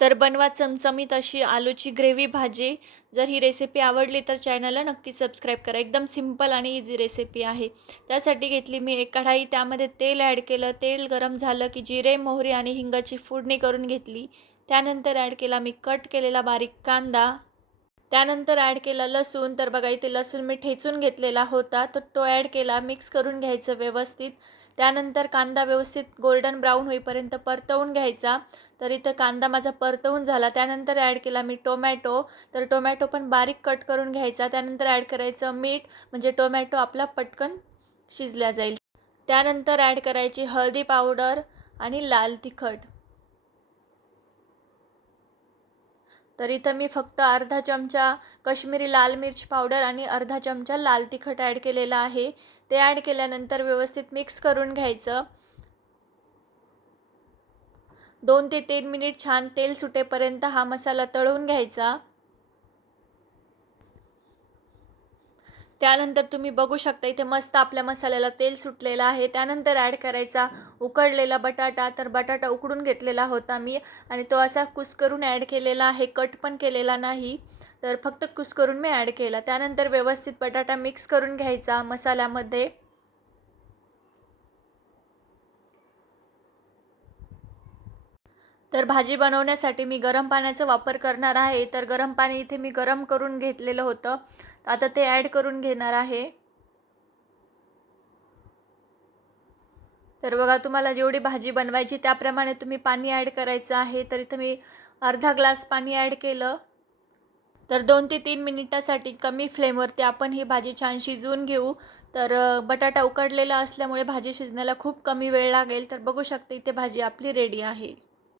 तर बनवा चमचमीत अशी आलूची ग्रेव्ही भाजी. जर ही रेसिपी आवडली तर चॅनलला नक्की सबस्क्राईब करा. एकदम सिंपल आणि इझी रेसिपी आहे. त्यासाठी घेतली मी एक कढाई, त्यामध्ये तेल ॲड केलं. तेल गरम झालं की जिरे, मोहरी आणि हिंगाची फोडणी करून घेतली. त्यानंतर ॲड केला मी कट केलेला बारीक कांदा. त्यानंतर ॲड केला लसूण. तर बघा इथे लसूण मी ठेचून घेतलेला होता, तर तो ॲड केला. मिक्स करून घ्यायचं व्यवस्थित. त्यानंतर कांदा व्यवस्थित गोल्डन ब्राऊन होईपर्यंत परतवून घ्यायचा. तर इथं कांदा माझा परतवून झाला. त्यानंतर ॲड केला मी टोमॅटो. तर टोमॅटो पण बारीक कट करून घ्यायचा. त्यानंतर ॲड करायचं मीठ, म्हणजे टोमॅटो आपला पटकन शिजला जाईल. त्यानंतर ॲड करायची हळदी पावडर आणि लाल तिखट. तर इथं मी फक्त अर्धा चमचा कश्मीरी लाल मिर्च पावडर आणि अर्धा चमचा लाल तिखट ॲड केलेलं आहे. ते ॲड केल्यानंतर व्यवस्थित मिक्स करून घ्यायचं. 2 ते 3 मिनिट छान तेल सुटेपर्यंत हा मसाला तळून घ्यायचा. त्यानंतर तुम्ही बघू शकता इथे मस्त आपल्या मसाल्याला तेल सुटलेलं आहे. त्यानंतर ॲड करायचा उकडलेला बटाटा. तर बटाटा उकडून घेतलेला होता मी आणि तो असा कुस्करून ॲड केलेला आहे, कट पण केलेला नाही. तर फक्त कुस्करून मी ॲड केला. त्यानंतर व्यवस्थित बटाटा मिक्स करून घ्यायचा मसाल्यामध्ये. तर भाजी बनवण्यासाठी मी गरम पाण्याचा वापर करणार आहे. तर गरम पाणी इथे मी गरम करून घेतलेलं होतं. आता ते ॲड करून घेणार आहे. तर बघा तुम्हाला जेवढी भाजी बनवायची त्याप्रमाणे तुम्ही पाणी ॲड करायचं आहे. तर इथं मी अर्धा ग्लास पाणी ॲड केलं. तर 2 ते 3 मिनिटासाठी कमी फ्लेमवरती आपण ही भाजी छान शिजवून घेऊ. तर बटाटा उकडलेला असल्यामुळे भाजी शिजण्याला खूप कमी वेळ लागेल. तर बघू शकता इथे भाजी आपली रेडी आहे.